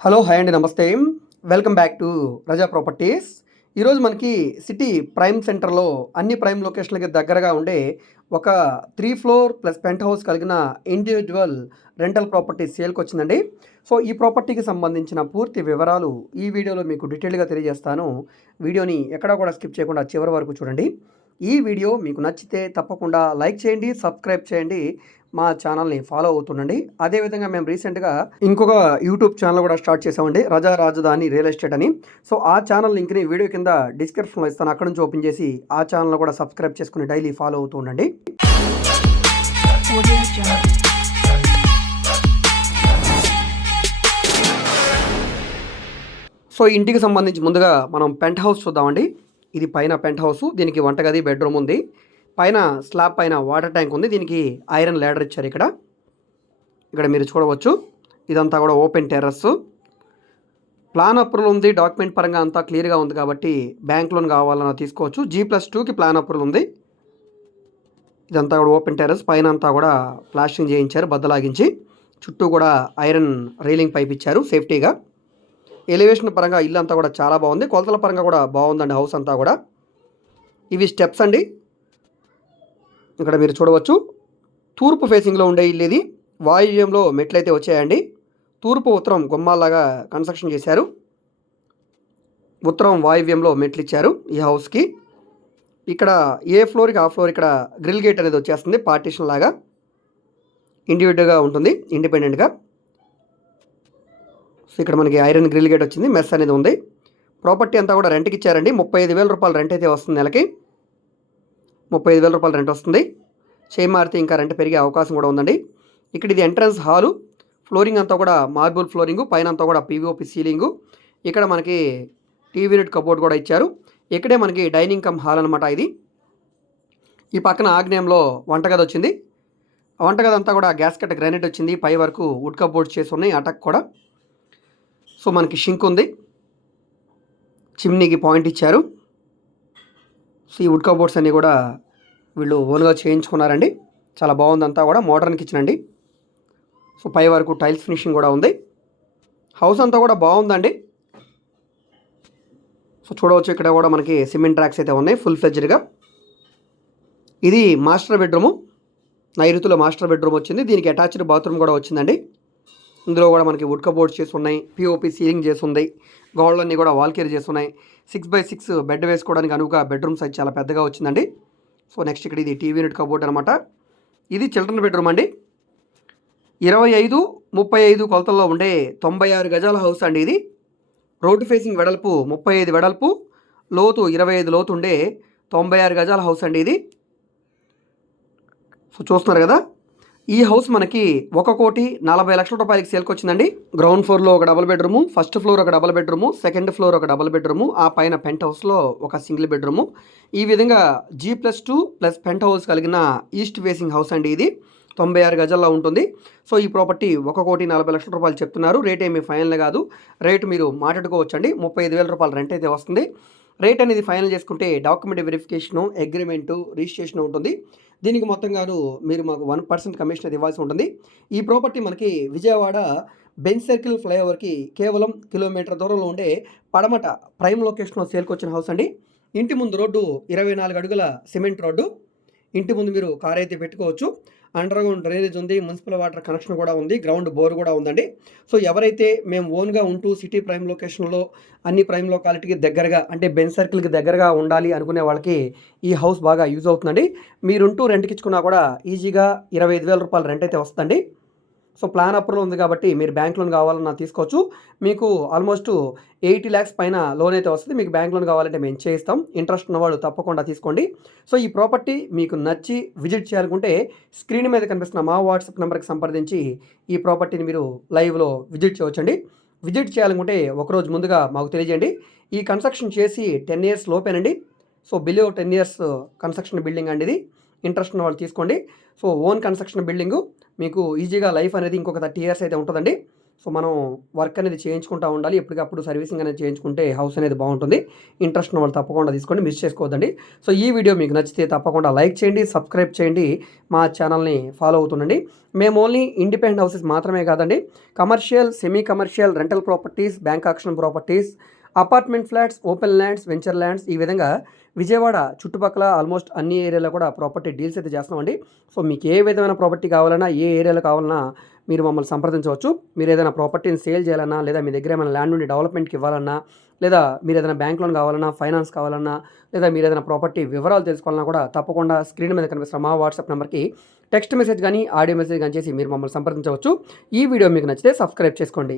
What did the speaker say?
Hello hi అండి నమస్తే. Welcome back to Raza properties ఈరోజు మనకి సిటీ ప్రైమ్ సెంటర్లో అన్ని ప్రైమ్ లొకేషన్లకి దగ్గరగా ఉండే ఒక three floor plus penthouse కలిగిన ఇండివిజువల్ రెంటల్ ప్రాపర్టీ సేల్కి వచ్చిందండి. సో ఈ ప్రాపర్టీకి సంబంధించిన పూర్తి వివరాలు ఈ వీడియోలో మీకు డీటెయిల్గా తెలియజేస్తాను. వీడియోని ఎక్కడా కూడా స్కిప్ చేయకుండా చివరి వరకు చూడండి. ఈ వీడియో మీకు నచ్చితే తప్పకుండా లైక్ చేయండి సబ్స్క్రైబ్ చేయండి. మా ఛానల్ని ఫాలో అవుతుండండి. అదేవిధంగా మేము రీసెంట్గా ఇంకొక యూట్యూబ్ ఛానల్ కూడా స్టార్ట్ చేసామండి రజా రాజధాని రియల్ ఎస్టేట్ అని. సో ఆ ఛానల్ లింక్ని వీడియో కింద డిస్క్రిప్షన్లో ఇస్తాను. అక్కడ నుంచి ఓపెన్ చేసి ఆ ఛానల్ కూడా సబ్స్క్రైబ్ చేసుకుని డైలీ ఫాలో అవుతూ ఉండండి. సో ఇంటికి సంబంధించి ముందుగా మనం పెంట్ హౌస్ చూద్దామండి. ఇది పైన పెంట్ హౌస్. దీనికి వంటగది బెడ్రూమ్ ఉంది. పైన స్లాబ్ పైన వాటర్ ట్యాంక్ ఉంది. దీనికి ఐరన్ ల్యాడర్ ఇచ్చారు ఇక్కడ. ఇక్కడ మీరు చూడవచ్చు. ఇదంతా కూడా ఓపెన్ టెర్రస్. ప్లాన్ అప్రూవల్ ఉంది. డాక్యుమెంట్ పరంగా అంతా క్లియర్గా ఉంది కాబట్టి బ్యాంక్ లోన్ కావాలన్నా తీసుకోవచ్చు. జీ ప్లస్ టూకి ప్లాన్ అప్రూవల్ ఉంది. ఇదంతా కూడా ఓపెన్ టెర్రస్. పైన అంతా కూడా ప్లాస్టింగ్ చేయించారు. బద్దలాగించి. చుట్టూ కూడా ఐరన్ రైలింగ్ పైప్ ఇచ్చారు సేఫ్టీగా ఎలివేషన్ పరంగా ఇల్లు అంతా కూడా చాలా బాగుంది. కొలతల పరంగా కూడా బాగుందండి హౌస్ అంతా కూడా. ఇవి స్టెప్స్ అండి. ఇక్కడ మీరు చూడవచ్చు. తూర్పు ఫేసింగ్లో ఉండే ఇల్లు ఇది. వాయువ్యంలో మెట్లు అయితే వచ్చాయండి. తూర్పు ఉత్తరం గుమ్మాల్లాగా కన్స్ట్రక్షన్ చేశారు. ఉత్తరం వాయువ్యంలో మెట్లు ఇచ్చారు ఈ హౌస్కి ఇక్కడ ఏ ఫ్లోర్కి ఆ ఫ్లోర్ ఇక్కడ గ్రిల్ గేట్ అనేది వచ్చేస్తుంది పార్టీషన్ లాగా. ఇండివిజువల్గా ఉంటుంది ఇండిపెండెంట్గా సో ఇక్కడ మనకి ఐరన్ గ్రిల్ గేట్ వచ్చింది మెస్ అనేది ఉంది. ప్రాపర్టీ అంతా కూడా రెంట్కి ఇచ్చారండి. ముప్పై ఐదు వేల రూపాయలు రెంట్ అయితే వస్తుంది నెలకి. ముప్పై ఐదు వేల రూపాయలు రెంట్ వస్తుంది. చేయి మారితే ఇంకా రెంట్ పెరిగే అవకాశం కూడా ఉందండి. ఇక్కడ ఇది ఎంట్రన్స్ హాలు. ఫ్లోరింగ్ అంతా కూడా మార్బుల్ ఫ్లోరింగ్ పైన అంతా కూడా పీవీఓపి సీలింగు ఇక్కడ మనకి టీవీ యూనిట్ కబోర్డ్ కూడా ఇచ్చారు. ఇక్కడే మనకి డైనింగ్ కమ్ హాల్ అనమాట ఇది. ఈ పక్కన ఆగ్నేయంలో వంటగది వచ్చింది. వంటగది అంతా కూడా గ్యాస్ కట్ గ్రానైట్ వచ్చింది. పై వరకు వుడ్ కబోర్డ్ చేసి ఉన్నాయి అటక్ కూడా. సో మనకి షింక్ ఉంది. చిమ్నీకి పాయింట్ ఇచ్చారు. సో ఈ ఉడ్కా కబోర్డ్స్ అన్నీ కూడా వీళ్ళు ఓన్గా చేయించుకున్నారండి. చాలా బాగుందంతా కూడా మోడర్న్ కిచెన్ అండి. సో పై వరకు టైల్స్ ఫినిషింగ్ కూడా ఉంది. హౌస్ అంతా కూడా బాగుందండి. సో చూడవచ్చు ఇక్కడ కూడా మనకి సిమెంట్ ట్రాక్స్ అయితే ఉన్నాయి ఫుల్ ఫ్లెజ్డ్గా ఇది మాస్టర్ బెడ్రూము. నైరుతిలో మాస్టర్ బెడ్రూమ్ వచ్చింది. దీనికి అటాచ్డ్ బాత్రూమ్ కూడా వచ్చిందండి. ఇందులో కూడా మనకి వుడ్ కబోర్డ్స్ చేసి ఉన్నాయి పిఓపి సీలింగ్ చేసి ఉంది గోడలన్నీ కూడా వాల్ కేర్ చేసి ఉన్నాయి సిక్స్ బై సిక్స్ బెడ్ వేసుకోవడానికి అనువుగా బెడ్రూమ్ సైజ్ చాలా పెద్దగా వచ్చిందండి. సో నెక్స్ట్ ఇక్కడ ఇది టీవీ యూనిట్ కబోర్డ్ అనమాట ఇది చిల్డ్రన్ బెడ్రూమ్ అండి. ఇరవై ఐదు ముప్పై ఐదు కొలతల్లో ఉండే తొంభై ఆరు గజాల హౌస్ అండి ఇది. రోడ్డు ఫేసింగ్ వెడల్పు ముప్పై ఐదు వెడల్పు లోతు ఇరవై ఐదు లోతు ఉండే తొంభై ఆరు గజాల హౌస్ అండి ఇది. సో చూస్తున్నారు కదా? ఈ హౌస్ మనకి ఒక కోటి నలభై లక్షల రూపాయలకి సేల్కి వచ్చిందండి. గ్రౌండ్ ఫ్లోర్లో ఒక డబుల్ బెడ్రూము ఫస్ట్ ఫ్లోర్ ఒక డబుల్ బెడ్రూము సెకండ్ ఫ్లోర్ ఒక డబుల్ బెడ్రూము ఆ పైన పెంట్ హౌస్లో ఒక సింగిల్ బెడ్రూము ఈ విధంగా G plus two plus penthouse కలిగిన ఈస్ట్ ఫేసింగ్ హౌస్ అండి ఇది. తొంభై ఆరు గజాల్లో ఉంటుంది. సో ఈ ప్రాపర్టీ ఒక కోటి నలభై లక్షల రూపాయలు చెప్తున్నారు. రేట్ ఏమీ ఫైనల్ కాదు. రేటు మీరు మాట్లాడుకోవచ్చండి ముప్పై ఐదు వేల రూపాయలు రెంట్ అయితే వస్తుంది. రేట్ అనేది ఫైనల్ చేసుకుంటే డాక్యుమెంట్ వెరిఫికేషను అగ్రిమెంటు రిజిస్ట్రేషన్ ఉంటుంది. దీనికి మొత్తంగాను మీరు మాకు వన్ పర్సెంట్ కమిషన్ అది ఇవ్వాల్సి ఉంటుంది. ఈ ప్రాపర్టీ మనకి విజయవాడ బెంచ్ సర్కిల్ ఫ్లైఓవర్కి కేవలం కిలోమీటర్ దూరంలో ఉండే పడమట ప్రైమ్ లొకేషన్లో సేల్కి వచ్చిన హౌస్ అండి. ఇంటి ముందు రోడ్డు ఇరవై నాలుగు అడుగుల సిమెంట్ రోడ్డు. ఇంటి ముందు మీరు కార్ అయితే పెట్టుకోవచ్చు. అండర్ గ్రౌండ్ డ్రైనేజ్ ఉంది మున్సిపల్ వాటర్ కనెక్షన్ కూడా ఉంది గ్రౌండ్ బోర్ కూడా ఉందండి. సో ఎవరైతే మేము ఓన్గా ఉంటూ సిటీ ప్రైమ్ లొకేషన్లో అన్ని ప్రైమ్ లొకాలిటీకి దగ్గరగా అంటే బెన్ సర్కిల్కి దగ్గరగా ఉండాలి అనుకునే వాళ్ళకి ఈ హౌస్ బాగా యూజ్ అవుతుందండి. మీరుంటూ రెంట్కి ఇచ్చుకున్నా కూడా ఈజీగా ఇరవై ఐదు వేల రూపాయలు రెంట్ అయితే వస్తుందండి. సో ప్లాన్ అప్రూవల్ ఉంది కాబట్టి మీరు బ్యాంక్ లోన్ కావాలన్నా తీసుకోవచ్చు. మీకు ఆల్మోస్ట్ ఎయిటీ ల్యాక్స్ పైన లోన్ అయితే వస్తుంది. మీకు బ్యాంక్ లోన్ కావాలంటే మేము చేయిస్తాం. ఇంట్రెస్ట్ ఉన్నవాళ్ళు తప్పకుండా తీసుకోండి. సో ఈ ప్రాపర్టీ మీకు నచ్చి విజిట్ చేయాలనుకుంటే స్క్రీన్ మీద కనిపిస్తున్న మా వాట్సాప్ నెంబర్కి సంప్రదించి ఈ ప్రాపర్టీని మీరు లైవ్లో విజిట్ చేయవచ్చండి. విజిట్ చేయాలనుకుంటే ఒకరోజు ముందుగా మాకు తెలియజేయండి. ఈ కన్స్ట్రక్షన్ చేసి ten years లోపేనండి. So below ten years construction building అండి ఇది. ఇంట్రెస్ట్ ఉన్న వాళ్ళు తీసుకోండి. So own construction building. మీకు ఈజీగా లైఫ్ అనేది ఇంకొక థర్టీ ఇయర్స్ అయితే ఉంటుందండి. సో మనం వర్క్ అనేది చేయించుకుంటూ ఉండాలి. ఎప్పటికప్పుడు సర్వీసింగ్ అనేది చేయించుకుంటే హౌస్ అనేది బాగుంటుంది. ఇంట్రెస్ట్ ఉన్న వాళ్ళు తప్పకుండా తీసుకోండి. మిస్ చేసుకోవద్దండి. సో ఈ వీడియో మీకు నచ్చితే తప్పకుండా లైక్ చేయండి సబ్స్క్రైబ్ చేయండి. మా ఛానల్ని ఫాలో అవుతుండండి. మేము ఓన్లీ ఇండిపెండెంట్ హౌసెస్ మాత్రమే కాదండి. Commercial semi commercial rental properties bank auction properties apartment flats open lands venture lands ఈ విధంగా విజయవాడ చుట్టుపక్కల ఆల్మోస్ట్ అన్ని ఏరియాలో కూడా ప్రాపర్టీ డీల్స్ అయితే చేస్తామండి సో మీకు ఏ విధమైన ప్రాపర్టీ కావాలన్నా ఏ ఏరియాలో కావాలన్నా మీరు మమ్మల్ని సంప్రదించవచ్చు. మీరు ఏదైనా ప్రాపర్టీని సేల్ చేయాలన్నా లేదా మీ దగ్గర ఏమైనా ల్యాండ్ నుండి డెవలప్మెంట్కి ఇవ్వాలన్నా లేదా మీరు ఏదైనా బ్యాంక్ లోన్ కావాలన్నా ఫైనాన్స్ కావాలన్నా లేదా మీరు ఏదైనా ప్రాపర్టీ వివరాలు తెలుసుకోవాలన్నా కూడా తప్పకుండా స్క్రీన్ మీద కనిపిస్తున్న మా వాట్సాప్ నెంబర్కి టెక్స్ట్ మెసేజ్ కానీ ఆడియో మెసేజ్ కానీ చేసి మీరు మమ్మల్ని సంప్రదించవచ్చు. ఈ వీడియో మీకు నచ్చితే సబ్స్క్రైబ్ చేసుకోండి.